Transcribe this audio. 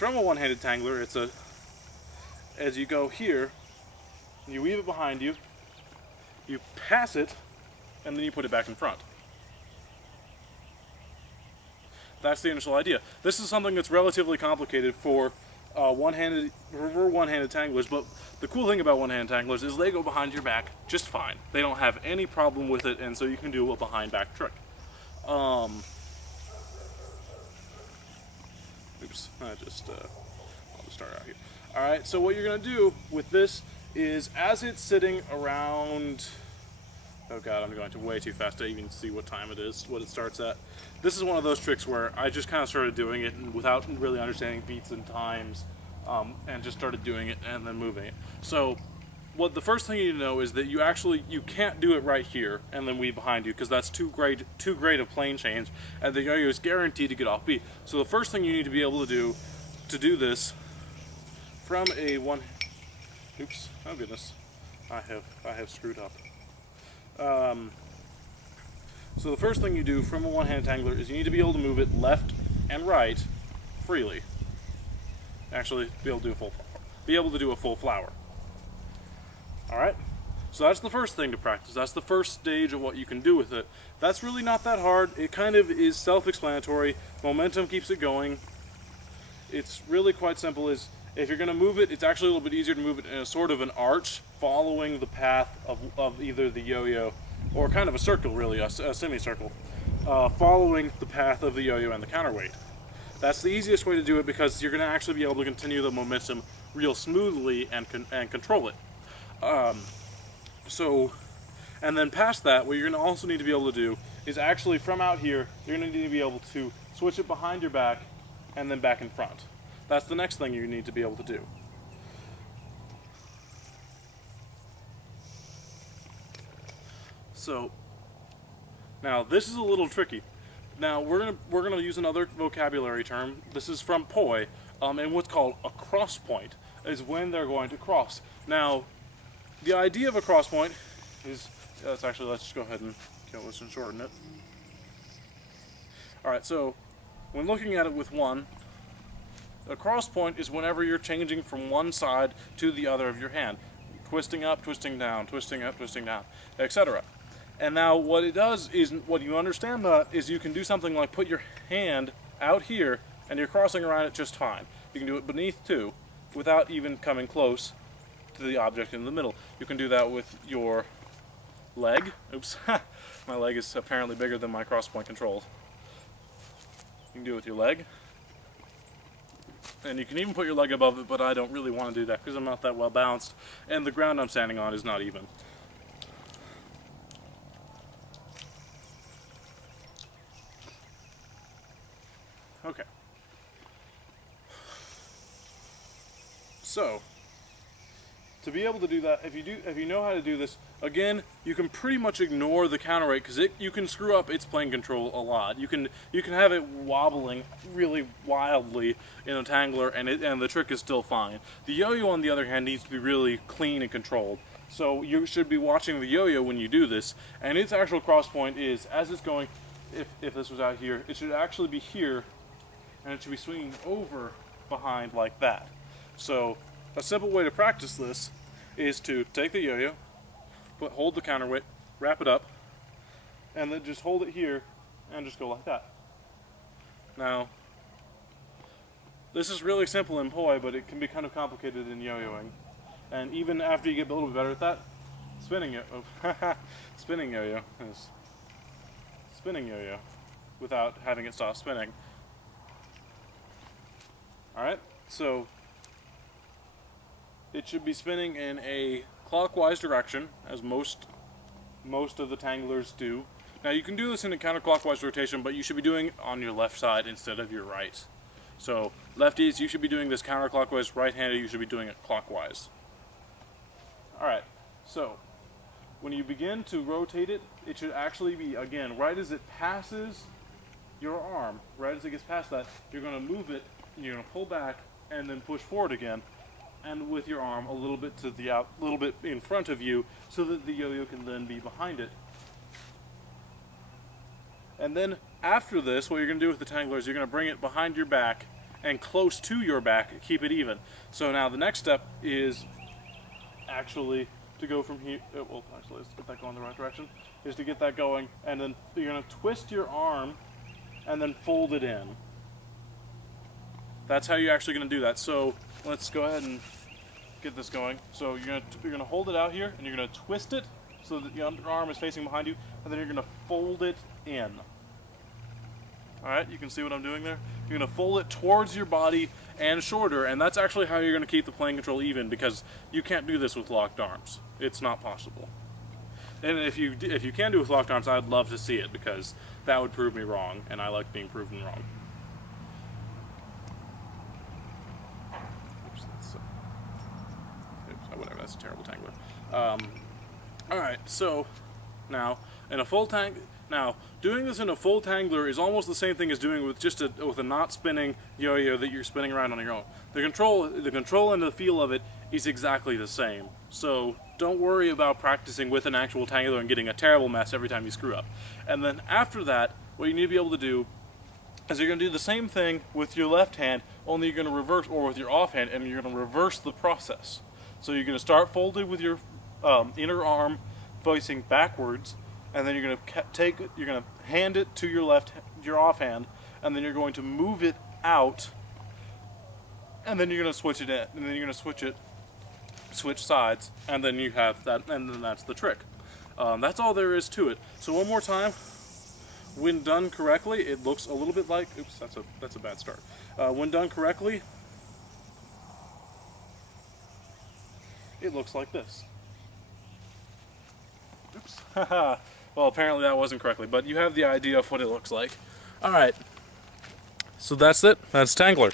from a one-handed tangler, as you go here, you weave it behind you, you pass it, and then you put it back in front. That's the initial idea. This is something that's relatively complicated for one-handed tanglers, but the cool thing about one-handed tanglers is they go behind your back just fine. They don't have any problem with it, and so you can do a behind-back trick. Oops, I'll just start out here. All right, so what you're gonna do with this is, as it's sitting around, oh god, I'm going way too fast to even see what time it is, what it starts at. This is one of those tricks where I just kind of started doing it without really understanding beats and times, and just started doing it and then moving it. So what the first thing you need to know is that you can't do it right here and then weave behind you, because that's too great a plane change, and the yo-yo is guaranteed to get off beat. So the first thing you need to be able to do this from a one, oops, oh goodness, I have screwed up. So the first thing you do from a one-handed tangler is you need to be able to move it left and right freely. Actually, be able to do a full flower. All right. So that's the first thing to practice. That's the first stage of what you can do with it. That's really not that hard. It kind of is self-explanatory. Momentum keeps it going. It's really quite simple. If you're going to move it, it's actually a little bit easier to move it in a sort of an arch, following the path of either the yo-yo, or kind of a circle, really, a semicircle, following the path of the yo-yo and the counterweight. That's the easiest way to do it, because you're going to actually be able to continue the momentum real smoothly and control it. And then past that, what you're going to also need to be able to do is actually from out here, you're going to need to be able to switch it behind your back and then back in front. That's the next thing you need to be able to do. So now this is a little tricky. Now we're gonna use another vocabulary term. This is from poi, and what's called a cross point is when they're going to cross. Now, the idea of a cross point is, let's just go ahead and let's shorten it. All right, so when looking at it with one, a cross point is whenever you're changing from one side to the other of your hand, twisting up, twisting down, twisting up, twisting down, etc. And now what it does is, what you understand that is, you can do something like put your hand out here and you're crossing around it just fine. You can do it beneath too, without even coming close to the object in the middle. You can do that with your leg. Oops, my leg is apparently bigger than my cross point controls. You can do it with your leg. And you can even put your leg above it, but I don't really want to do that because I'm not that well balanced, and the ground I'm standing on is not even. Okay. So, to be able to do that, if you know how to do this, again, you can pretty much ignore the counter rate, because you can screw up its plane control a lot. You can have it wobbling really wildly in a tangler, and the trick is still fine. The yo-yo, on the other hand, needs to be really clean and controlled. So you should be watching the yo-yo when you do this, and its actual cross point is, as it's going, if this was out here, it should actually be here, and it should be swinging over behind like that. So a simple way to practice this is to take the yo-yo, hold the counterweight, wrap it up, and then just hold it here and just go like that. Now, this is really simple in poi, but it can be kind of complicated in yo-yoing. And even after you get a little bit better at that, spinning yo-yo is spinning yo-yo without having it stop spinning. Alright, so it should be spinning in a clockwise direction, as most of the tanglers do. Now you can do this in a counterclockwise rotation, but you should be doing it on your left side instead of your right. So lefties, you should be doing this counterclockwise. Right-handed, you should be doing it clockwise. Alright, so when you begin to rotate it, it should actually be, again, right as it passes your arm, right as it gets past that, you're going to move it, and you're going to pull back, and then push forward again, and with your arm a little bit to the little bit in front of you, so that the yo-yo can then be behind it. And then after this, what you're going to do with the tangler is you're going to bring it behind your back and close to your back, keep it even. So now the next step is actually to go from here, well actually let's get that going the right direction, is to get that going, and then you're going to twist your arm and then fold it in. That's how you're actually going to do that. So let's go ahead and get this going. So you're going to hold it out here, and you're going to twist it so that your underarm is facing behind you, and then you're going to fold it in. Alright, you can see what I'm doing there? You're going to fold it towards your body and shorter, and that's actually how you're going to keep the plane control even, because you can't do this with locked arms. It's not possible. And if you can do it with locked arms, I'd love to see it, because that would prove me wrong, and I like being proven wrong. Oops, whatever, that's a terrible tangler. Alright, so now in a full tang. Now, doing this in a full tangler is almost the same thing as doing with just with a not spinning yo-yo that you're spinning around on your own. The control and the feel of it is exactly the same. So don't worry about practicing with an actual tangler and getting a terrible mess every time you screw up. And then after that, what you need to be able to do is you're going to do the same thing with your left hand, only you're going to reverse, or with your offhand, and you're going to reverse the process. So you're going to start folded with your inner arm facing backwards, and then you're going to hand it to your offhand, and then you're going to move it out, and then you're going to switch it in, and then you're going to switch sides, and then you have that, and then that's the trick. That's all there is to it. So one more time, when done correctly, it looks a little bit like, oops, that's a bad start. When done correctly, it looks like this. Oops. Haha. Well, apparently that wasn't correctly, but you have the idea of what it looks like. Alright, so that's it. That's Tangler.